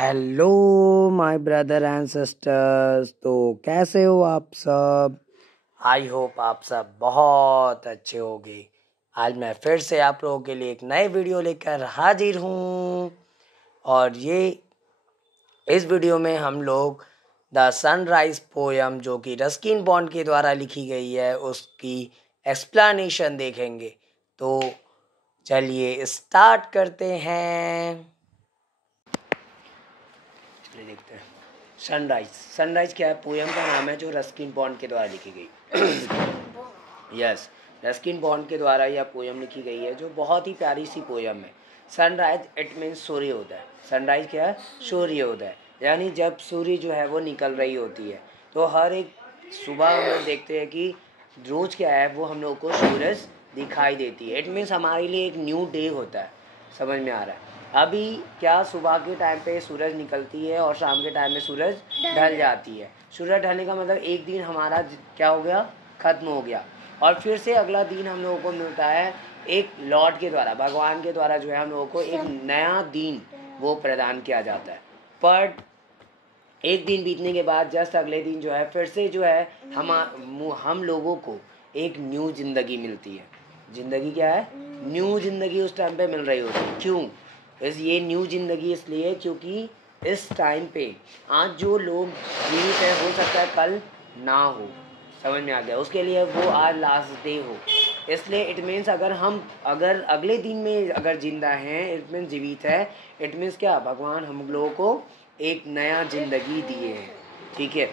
Hello my brother and sisters. तो कैसे हो आप सब? आई होप आप सब बहुत अच्छे होंगे। आज मैं फिर से आप लोगों के लिए एक नए वीडियो लेकर हाजिर हूँ। और इस वीडियो में हम लोग द सनराइज पोयम जो कि रस्किन बॉन्ड के द्वारा लिखी गई है उसकी एक्सप्लेनेशन देखेंगे। तो चलिए स्टार्ट करते हैं। चलिए देखते हैं। सनराइज सनराइज क्या है? पोयम का नाम है जो रस्किन बॉन्ड के द्वारा लिखी गई। यस, रस्किन बॉन्ड के द्वारा यह पोयम लिखी गई है जो बहुत ही प्यारी सी पोयम है। सनराइज इट मीन्स सूर्योदय। सनराइज क्या है? सूर्योदय, यानी जब सूर्य जो है वो निकल रही होती है। तो हर एक सुबह हम लोग देखते हैं कि रोज क्या है वो हम लोग को सूरज दिखाई देती है। इट मीन्स हमारे लिए एक न्यू डे होता है। समझ में आ रहा है? अभी क्या सुबह के टाइम पे सूरज निकलती है और शाम के टाइम में सूरज ढल जाती है। सूरज ढलने का मतलब एक दिन हमारा क्या हो गया? खत्म हो गया। और फिर से अगला दिन हम लोगों को मिलता है एक लॉर्ड के द्वारा, भगवान के द्वारा जो है हम लोगों को एक नया दिन वो प्रदान किया जाता है। पर एक दिन बीतने के बाद जस्ट अगले दिन जो है फिर से जो है हम लोगों को एक न्यू जिंदगी मिलती है। जिंदगी क्या है? न्यू जिंदगी उस टाइम पे मिल रही होती है। क्यों? ये न्यू जिंदगी इसलिए क्योंकि इस टाइम पे आज जो लोग जीवित है हो सकता है कल ना हो। समझ में आ गया? उसके लिए वो आज लास्ट डे हो। इसलिए इट मीन्स अगर अगले दिन में अगर जिंदा हैं, इट मीन्स जीवित है, इट मीन्स क्या? भगवान हम लोगों को एक नया जिंदगी दिए हैं। ठीक है,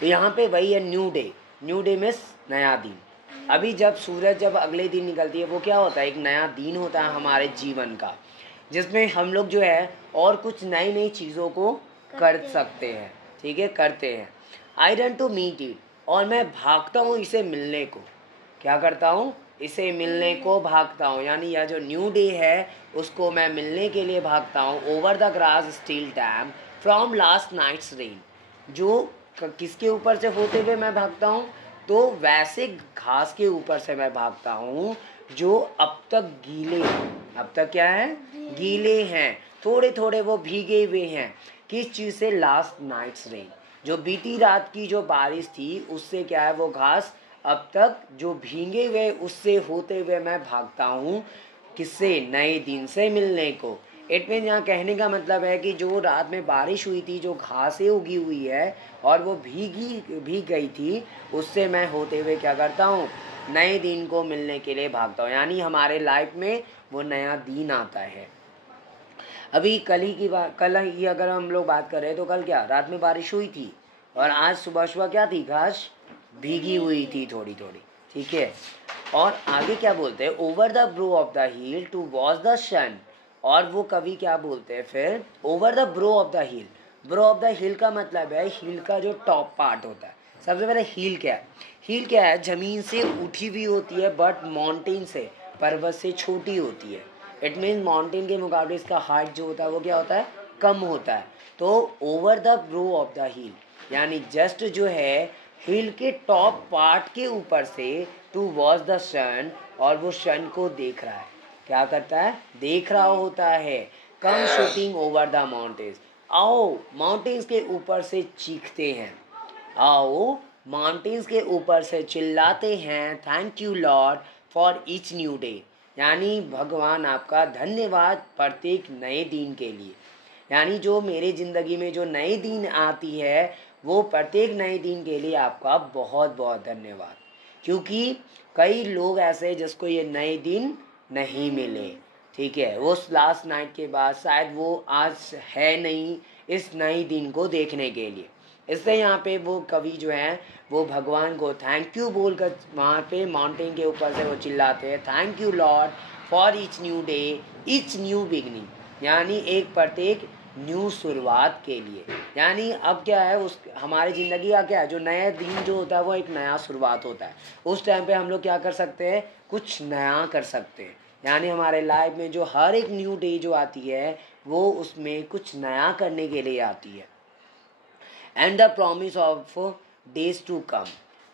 तो यहाँ पे वही है new day. New day means नया दिन। अभी जब अगले दिन निकलती है वो क्या होता है? एक नया दिन होता है हमारे जीवन का, जिसमें हम लोग जो है और कुछ नई नई चीज़ों को कर सकते हैं। ठीक है, करते हैं। I run to meet it, और मैं भागता हूँ इसे मिलने को। क्या करता हूँ? इसे मिलने को भागता हूँ, यानी यह जो न्यू डे है उसको मैं मिलने के लिए भागता हूँ। Over the grass still damp from last night's rain, जो किसके ऊपर से होते हुए मैं भागता हूँ? तो वैसे घास के ऊपर से मैं भागता हूँ जो अब तक गीले हैं। अब तक क्या है? गीले हैं, थोड़े थोड़े वो भीगे हुए हैं। किस चीज़ से? लास्ट नाइट्स रेन, जो बीती रात की जो बारिश थी उससे क्या है वो घास अब तक जो भीगे हुए उससे होते हुए मैं भागता हूँ। किससे? नए दिन से मिलने को। इट मीन यहाँ कहने का मतलब है कि जो रात में बारिश हुई थी, जो घासें उगी हुई है और वो भीग गई थी, उससे मैं होते हुए क्या करता हूँ? नए दिन को मिलने के लिए भागता हूँ। यानी हमारे लाइफ में वो नया दिन आता है। अभी कल ही अगर हम लोग बात करें तो कल क्या रात में बारिश हुई थी और आज सुबह सुबह क्या थी? घास भीगी हुई थी थोड़ी थोड़ी। ठीक है, और आगे क्या बोलते हैं? Over the brow of the hill to watch the sun. और वो कवि क्या बोलते हैं फिर? Over the brow of the hill. Brow of the hill का मतलब है हिल का जो टॉप पार्ट होता है। सबसे पहले हिल क्या है? हिल क्या है? जमीन से उठी हुई होती है, बट माउंटेन से, पर्वत से छोटी होती है। इट मीन माउंटेन के मुकाबले इसका हाइट जो होता है वो क्या होता है? कम होता है। तो over the brow of the हिल, यानी जस्ट जो है हिल के टॉप पार्ट के ऊपर से टू वॉच द सन, और वो सन को देख रहा है। क्या करता है? देख रहा होता है। कम शूटिंग ओवर द माउंटेन्स, आओ माउंटेन्स के ऊपर से चीखते हैं। आओ माउंटेन्स के ऊपर से चिल्लाते हैं, thank you Lord for each new day, यानी भगवान आपका धन्यवाद प्रत्येक नए दिन के लिए। यानी जो मेरे ज़िंदगी में जो नए दिन आती है वो प्रत्येक नए दिन के लिए आपका बहुत बहुत धन्यवाद। क्योंकि कई लोग ऐसे जिसको ये नए दिन नहीं मिले। ठीक है, वो लास्ट नाइट के बाद शायद वो आज है नहीं इस नए दिन को देखने के लिए। इसलिए यहाँ पे वो कवि जो है वो भगवान को थैंक यू बोलकर वहाँ पे माउंटेन के ऊपर से वो चिल्लाते हैं, thank you Lord for each new day, each new beginning, यानी एक प्रत्येक न्यू शुरुआत के लिए। यानी अब क्या है उस हमारी ज़िंदगी का क्या है? जो नया दिन जो होता है वो एक नया शुरुआत होता है। उस टाइम पे हम लोग क्या कर सकते हैं? कुछ नया कर सकते हैं। यानी हमारे लाइफ में जो हर एक न्यू डे जो आती है वो उसमें कुछ नया करने के लिए आती है। And the promise of days to come,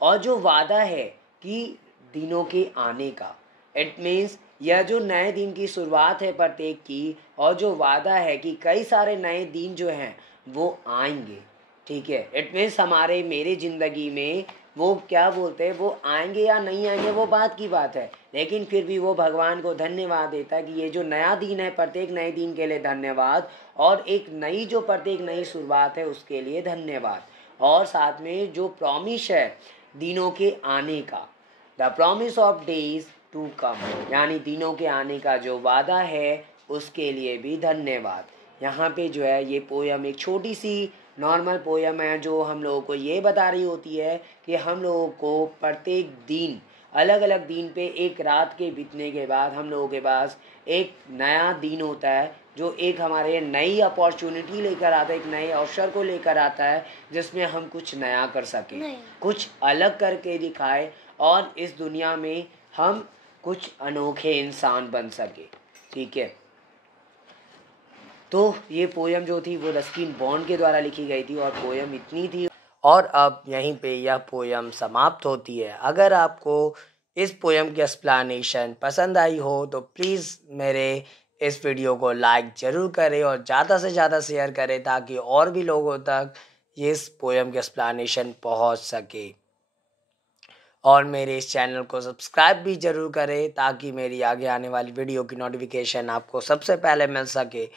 और जो वादा है कि दिनों के आने का। इट मीन्स यह जो नए दिन की शुरुआत है प्रत्येक की, और जो वादा है कि कई सारे नए दिन जो हैं वो आएंगे, ठीक है। इट मीन्स हमारे मेरे ज़िंदगी में वो क्या बोलते हैं, वो आएंगे या नहीं आएंगे वो बात की बात है, लेकिन फिर भी वो भगवान को धन्यवाद देता है कि ये जो नया दिन है, प्रत्येक नए दिन के लिए धन्यवाद, और एक नई जो प्रत्येक नई शुरुआत है उसके लिए धन्यवाद। और साथ में जो प्रॉमिस है दिनों के आने का, the promise of days to come, यानी दिनों के आने का जो वादा है उसके लिए भी धन्यवाद। यहाँ पे जो है ये पोयम एक छोटी सी नॉर्मल पोयम है जो हम लोगों को ये बता रही होती है कि हम लोगों को प्रत्येक दिन, अलग अलग दिन पे एक रात के बीतने के बाद हम लोगों के पास एक नया दिन होता है जो एक हमारे नई अपॉर्चुनिटी लेकर आता है, एक नए अवसर को लेकर आता है जिसमें हम कुछ नया कर सकें, कुछ अलग करके दिखाए, और इस दुनिया में हम कुछ अनोखे इंसान बन सके, ठीक है। तो ये पोयम जो थी वो रस्किन बॉन्ड के द्वारा लिखी गई थी, और पोयम इतनी थी, और अब यहीं पे यह पोयम समाप्त होती है। अगर आपको इस पोयम की एक्सप्लेनेशन पसंद आई हो तो प्लीज़ मेरे इस वीडियो को लाइक ज़रूर करें और ज़्यादा से ज़्यादा शेयर करें ताकि और भी लोगों तक ये इस पोयम की एक्सप्लेनेशन पहुंच सके। और मेरे इस चैनल को सब्सक्राइब भी ज़रूर करें ताकि मेरी आगे आने वाली वीडियो की नोटिफिकेशन आपको सबसे पहले मिल सके।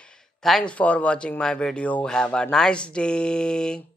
Thanks for watching my video. Have a nice day.